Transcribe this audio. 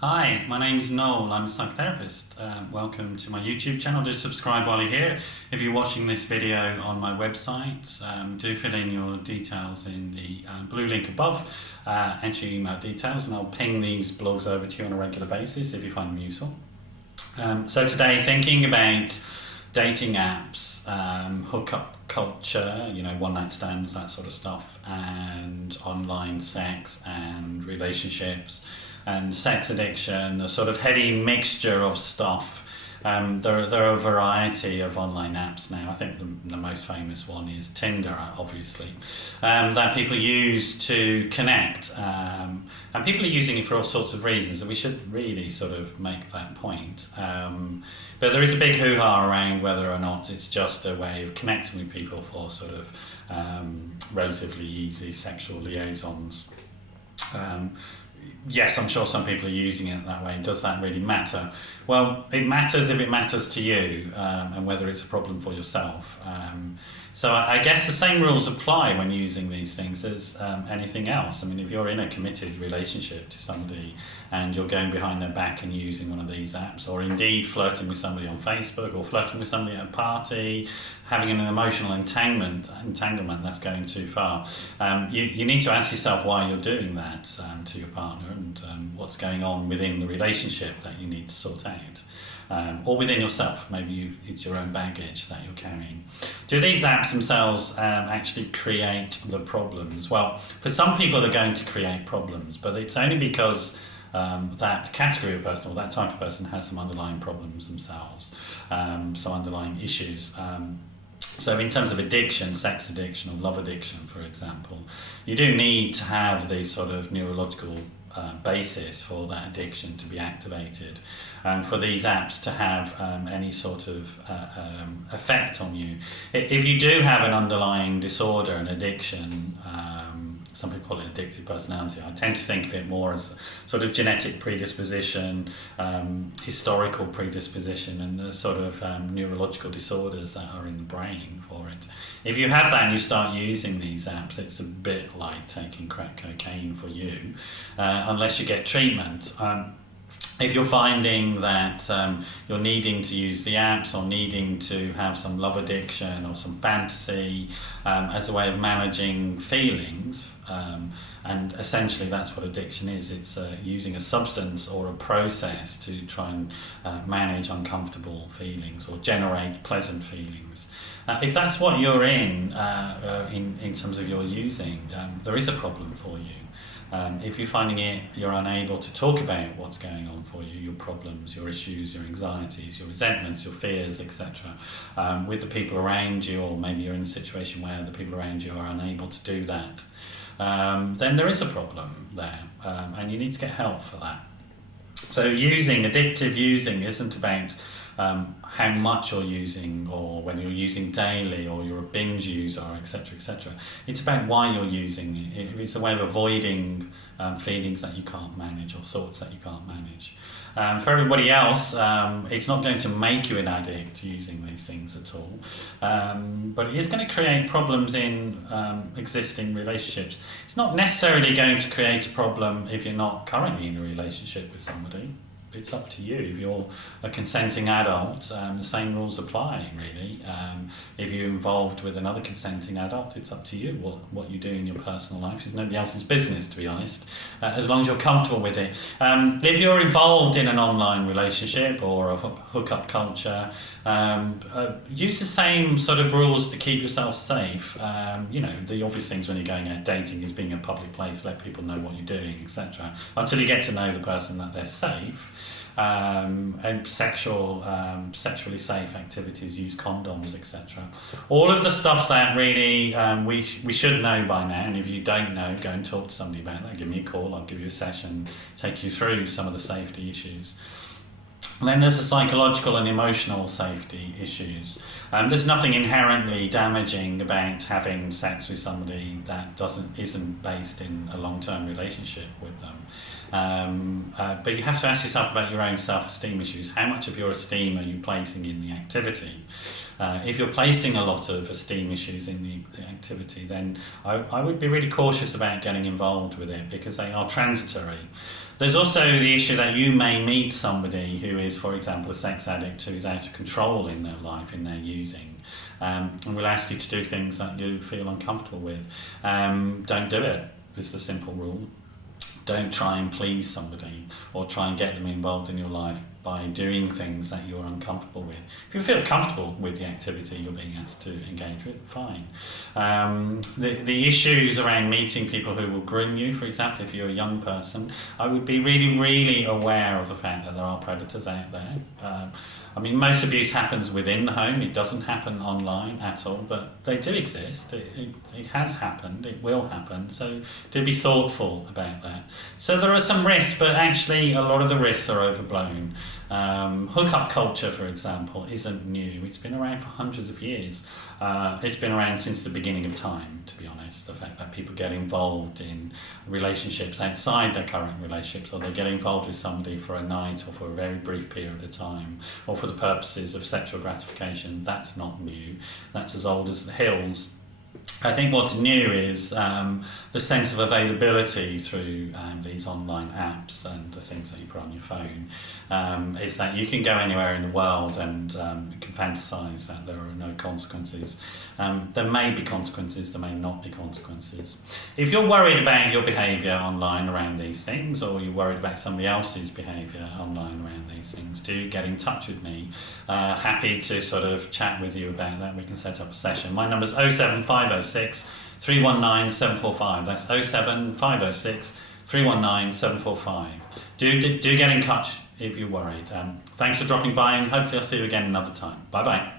Hi, my name's Noel. I'm a psychotherapist. Welcome to my YouTube channel. Do subscribe while you're here. If you're watching this video on my website, do fill in your details in the blue link above. Enter your email details and I'll ping these blogs over to you on a regular basis if you find them useful. So today, thinking about dating apps, hookup culture, one-night stands, that sort of stuff, and online sex and relationships and sex addiction, a sort of heady mixture of stuff. There are a variety of online apps now. I think the most famous one is Tinder, obviously, that people use to connect. And people are using it for all sorts of reasons, and we should really sort of make that point. But there is a big hoo-ha around whether or not it's just a way of connecting with people for sort of relatively easy sexual liaisons. Yes, I'm sure some people are using it that way. Does that really matter? Well, it matters if it matters to you, and whether it's a problem for yourself. So I guess the same rules apply when using these things as anything else. I mean, if you're in a committed relationship to somebody and you're going behind their back and using one of these apps, or indeed flirting with somebody on Facebook, or flirting with somebody at a party, having an emotional entanglement that's going too far, you need to ask yourself why you're doing that to your partner, and what's going on within the relationship that you need to sort out. Or within yourself, maybe it's your own baggage that you're carrying. Do these apps themselves actually create the problems? Well, for some people they're going to create problems, but it's only because that category of person or that type of person has some underlying problems themselves, some underlying issues. So in terms of addiction, sex addiction or love addiction, for example, you do need to have these sort of neurological basis for that addiction to be activated, and for these apps to have any sort of effect on you. If you do have an underlying disorder, an addiction, some people call it addictive personality. I tend to think of it more as sort of genetic predisposition, historical predisposition, and the sort of neurological disorders that are in the brain for it. If you have that and you start using these apps, it's a bit like taking crack cocaine for you, unless you get treatment. If you're finding that you're needing to use the apps or needing to have some love addiction or some fantasy as a way of managing feelings, and essentially that's what addiction is. It's using a substance or a process to try and manage uncomfortable feelings or generate pleasant feelings. If that's what you're in terms of your using, there is a problem for you. If you're finding you're unable to talk about what's going on for you, your problems, your issues, your anxieties, your resentments, your fears, etc., with the people around you, or maybe you're in a situation where the people around you are unable to do that, then there is a problem there, and you need to get help for that. So addictive using isn't about how much you're using, or whether you're using daily, or you're a binge user, etc., etc. It's about why you're using it. If it's a way of avoiding feelings that you can't manage or thoughts that you can't manage. For everybody else, it's not going to make you an addict using these things at all, but it is going to create problems in existing relationships. It's not necessarily going to create a problem if you're not currently in a relationship with somebody. It's up to you. If you're a consenting adult, the same rules apply, really. If you're involved with another consenting adult, it's up to you what you do in your personal life. It's nobody else's business, to be honest, as long as you're comfortable with it. If you're involved in an online relationship or a hookup culture, use the same sort of rules to keep yourself safe. The obvious things when you're going out dating is being a public place, let people know what you're doing, etc. Until you get to know the person, that they're safe. And sexually safe activities, use condoms, etc. All of the stuff that really we should know by now, and if you don't know, go and talk to somebody about that. Give me a call, I'll give you a session, take you through some of the safety issues. And then there's the psychological and emotional safety issues. There's nothing inherently damaging about having sex with somebody that isn't based in a long-term relationship with them. But you have to ask yourself about your own self-esteem issues. How much of your esteem are you placing in the activity? If you're placing a lot of esteem issues in the activity, then I would be really cautious about getting involved with it, because they are transitory. There's also the issue that you may meet somebody who is, for example, a sex addict who is out of control in their life, in their using, and will ask you to do things that you feel uncomfortable with. Don't do it, is the simple rule. Don't try and please somebody or try and get them involved in your life by doing things that you're uncomfortable with. If you feel comfortable with the activity you're being asked to engage with, fine. The issues around meeting people who will groom you, for example, if you're a young person, I would be really, really aware of the fact that there are predators out there. Most abuse happens within the home. It doesn't happen online at all, but they do exist. It has happened. It will happen. So do be thoughtful about that. So there are some risks, but actually a lot of the risks are overblown. Hookup culture, for example, isn't new. It's been around for hundreds of years. It's been around since the beginning of time, to be honest. The fact that people get involved in relationships outside their current relationships, or they get involved with somebody for a night or for a very brief period of time, or for the purposes of sexual gratification, that's not new. That's as old as the hills. I think what's new is the sense of availability through these online apps and the things that you put on your phone, is that you can go anywhere in the world and you can fantasise that there are no consequences. There may be consequences, there may not be consequences. If you're worried about your behaviour online around these things, or you're worried about somebody else's behaviour online around these things, do get in touch with me. Happy to sort of chat with you about that. We can set up a session. My number's 07506 319 745. That's 07506 319 745. Do get in touch if you're worried. Thanks for dropping by, and hopefully I'll see you again another time. Bye bye.